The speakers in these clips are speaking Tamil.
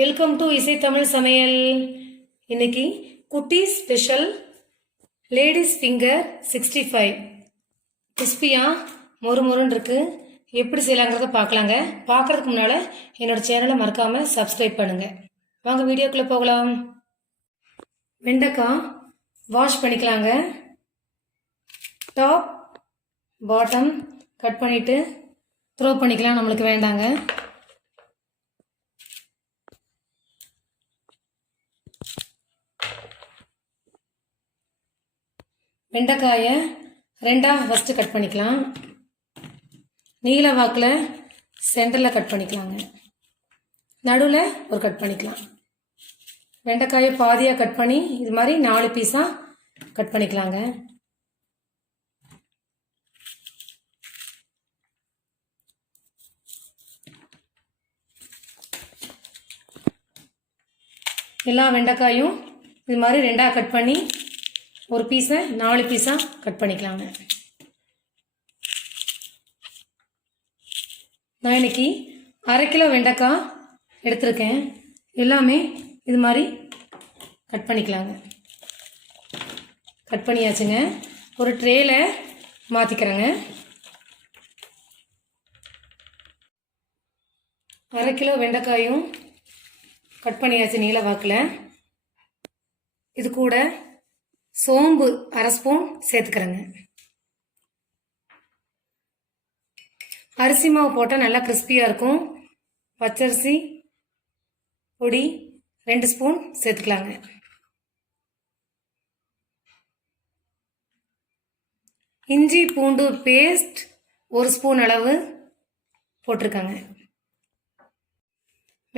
வெல்கம் டு இசை தமிழ் சமையல். இன்னைக்கு குட்டி ஸ்பெஷல் லேடிஸ் ஃபிங்கர் 65 கிறிஸ்பியா மொறுமொறுன்னு இருக்கு. எப்படி செய்யலாங்கிறத பார்க்கலாங்க. பார்க்கறதுக்கு முன்னால என்னோட சேனலை மறக்காம சப்ஸ்கிரைப் பண்ணுங்க. வாங்க வீடியோக்குள்ள போகலாம். வெண்டைக்காய் வாஷ் பண்ணிக்கலாங்க. டாப் பாட்டம் கட் பண்ணிட்டு த்ரோ பண்ணிக்கலாம், நம்மளுக்கு வேண்டாங்க. வெண்டைக்காயை ரெண்டாக ஃபஸ்ட்டு கட் பண்ணிக்கலாம். நீல வாக்கில் சென்டரில் கட் பண்ணிக்கலாங்க. நடுவில் ஒரு கட் பண்ணிக்கலாம். வெண்டைக்காயை பாதியாக கட் பண்ணி இது மாதிரி 4 பீஸாக கட் பண்ணிக்கலாங்க. எல்லா வெண்டைக்காயும் இது மாதிரி ரெண்டாக கட் பண்ணி ஒரு பீஸை 4 பீஸாக கட் பண்ணிக்கலாங்க. நான் இன்னைக்கு 1/2 கிலோ வெண்டைக்காய் எடுத்திருக்கேன். எல்லாமே இது மாதிரி கட் பண்ணிக்கலாங்க. கட் பண்ணியாச்சுங்க. ஒரு ட்ரேயில் மாற்றிக்கிறேங்க. 1/2 கிலோ வெண்டைக்காயும் கட் பண்ணியாச்சு நீல வாக்கில். இது கூட சோம்பு 1/2 ஸ்பூன் சேர்த்துக்கிறேங்க. அரிசி மாவு போட்டால் நல்லா கிறிஸ்பியாக இருக்கும். பச்சரிசி பொடி 2 ஸ்பூன் சேர்த்துக்கலாங்க. இஞ்சி பூண்டு பேஸ்ட் 1 ஸ்பூன் அளவு போட்டிருக்காங்க.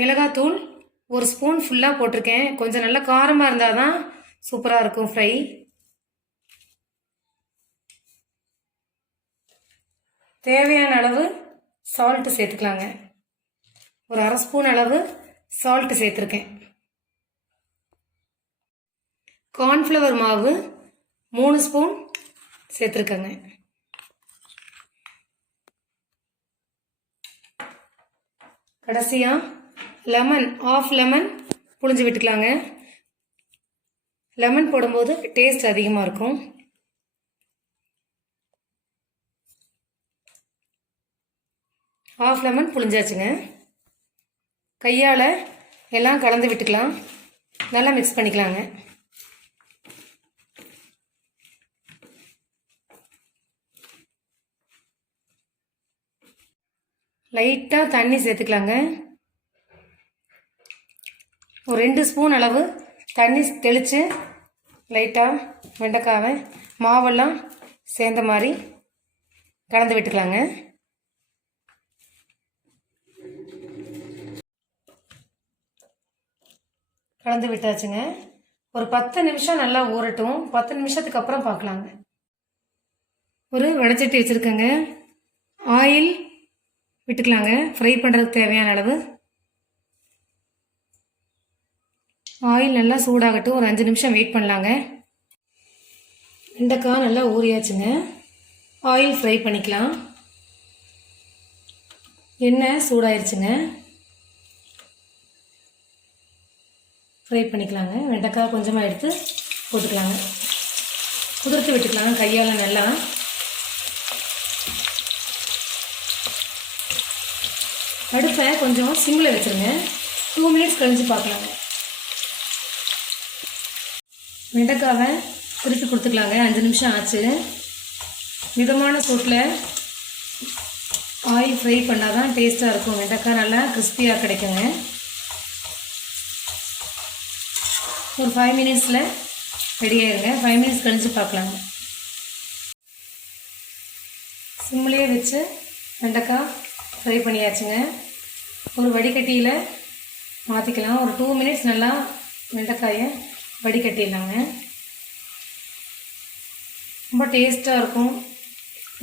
மிளகாத்தூள் 1 ஸ்பூன் ஃபுல்லாக போட்டிருக்கேன். கொஞ்சம் நல்லா காரமாக இருந்தால் தான் சூப்பராக இருக்கும் ஃப்ரை. தேவையான அளவு சால்ட்டு சேர்த்துக்கலாங்க. ஒரு 1/2 ஸ்பூன் அளவு சால்ட்டு சேர்த்துருக்கேன். கார்ன்ஃப்ளவர் மாவு 3 ஸ்பூன் சேர்த்துருக்கேங்க. கடைசியாக லெமன் 1/2 லெமன் புழிஞ்சு விட்டுக்கலாங்க. லெமன் போடும்போது டேஸ்ட் அதிகமாக இருக்கும். ½ லெமன் புழிஞ்சாச்சுங்க. கையால் எல்லாம் கலந்து விட்டுக்கலாம். நல்லா மிக்ஸ் பண்ணிக்கலாங்க. லைட்டாக தண்ணி சேர்த்துக்கலாங்க. ஒரு 2 ஸ்பூன் அளவு தண்ணி தெளித்து லைட்டாக வெண்டைக்காவை மாவெல்லாம் சேர்ந்த மாதிரி கலந்து விட்டுக்கலாங்க. கலந்து விட்டாச்சுங்க. ஒரு 10 நிமிஷம் நல்லா ஊறட்டும். 10 நிமிஷத்துக்கு அப்புறம் பார்க்கலாங்க. ஒரு வடைச்சட்டி வச்சுருக்கேங்க. ஆயில் விட்டுக்கலாங்க. ஃப்ரை பண்ணுறதுக்கு தேவையான அளவு ஆயில் நல்லா சூடாகட்டும். ஒரு 5 நிமிஷம் வெயிட் பண்ணலாங்க. வெண்டைக்காய் நல்லா ஊறியாச்சுங்க. ஆயில் ஃப்ரை பண்ணிக்கலாம். எண்ணெய் சூடாயிருச்சுங்க. ஃப்ரை பண்ணிக்கலாங்க. வெண்டைக்காய் கொஞ்சமாக எடுத்து போட்டுக்கலாங்க. குதிர்த்து விட்டுக்கலாங்க கையால் நல்லா. அடுப்பை கொஞ்சம் சிம்மில் வச்சுருங்க. 2 மினிட்ஸ் கழிஞ்சு பார்க்கலாங்க. வெண்டைக்காவை திருப்பி கொடுத்துக்கலாங்க. 5 நிமிஷம் ஆச்சு. மிதமான சூட்டில் ஆயில் ஃப்ரை பண்ணால் தான் டேஸ்ட்டாக இருக்கும். வெண்டைக்காய் நல்லா கிறிஸ்பியாக கிடைக்குங்க. ஒரு 5 மினிட்ஸில் ரெடி ஆயிருங்க. 5 மினிட்ஸ் கழிஞ்சு பார்க்கலாங்க. சிம்லேயே வச்சு வெண்டைக்காய் ஃப்ரை பண்ணியாச்சுங்க. ஒரு வடிகட்டியில் மாற்றிக்கலாம். ஒரு 2 மினிட்ஸ் நல்லா வெண்டைக்காயை வடிகட்டிடலாங்க. ரொம்ப டேஸ்ட்டாக இருக்கும்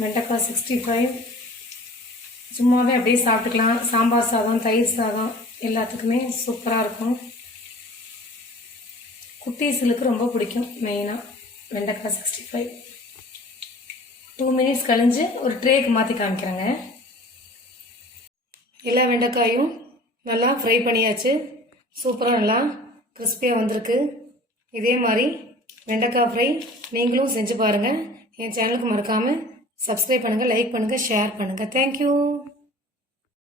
வெண்டைக்காய் 65. சும்மாவே அப்படியே சாப்பிட்டுக்கலாம். சாம்பார் சாதம், தயிர் சாதம் எல்லாத்துக்குமே சூப்பராக இருக்கும். குட்டீஸுகளுக்கு ரொம்ப பிடிக்கும். மெயினாக வெண்டைக்காய் 65. 2 மினிட்ஸ் கழிஞ்சு ஒரு ட்ரேக்கு மாற்றி காமிக்கிறேங்க. எல்லா வெண்டைக்காயும் நல்லா ஃப்ரை பண்ணியாச்சு. சூப்பராக நல்லா கிறிஸ்பியாக வந்திருக்கு. இதே மாதிரி வெண்டைக்காய் ஃப்ரை நீங்களும் செஞ்சு பாருங்கள். என் சேனலுக்கு மறக்காமல் சப்ஸ்கிரைப் பண்ணுங்கள், லைக் பண்ணுங்கள், ஷேர் பண்ணுங்கள். தேங்க்யூ.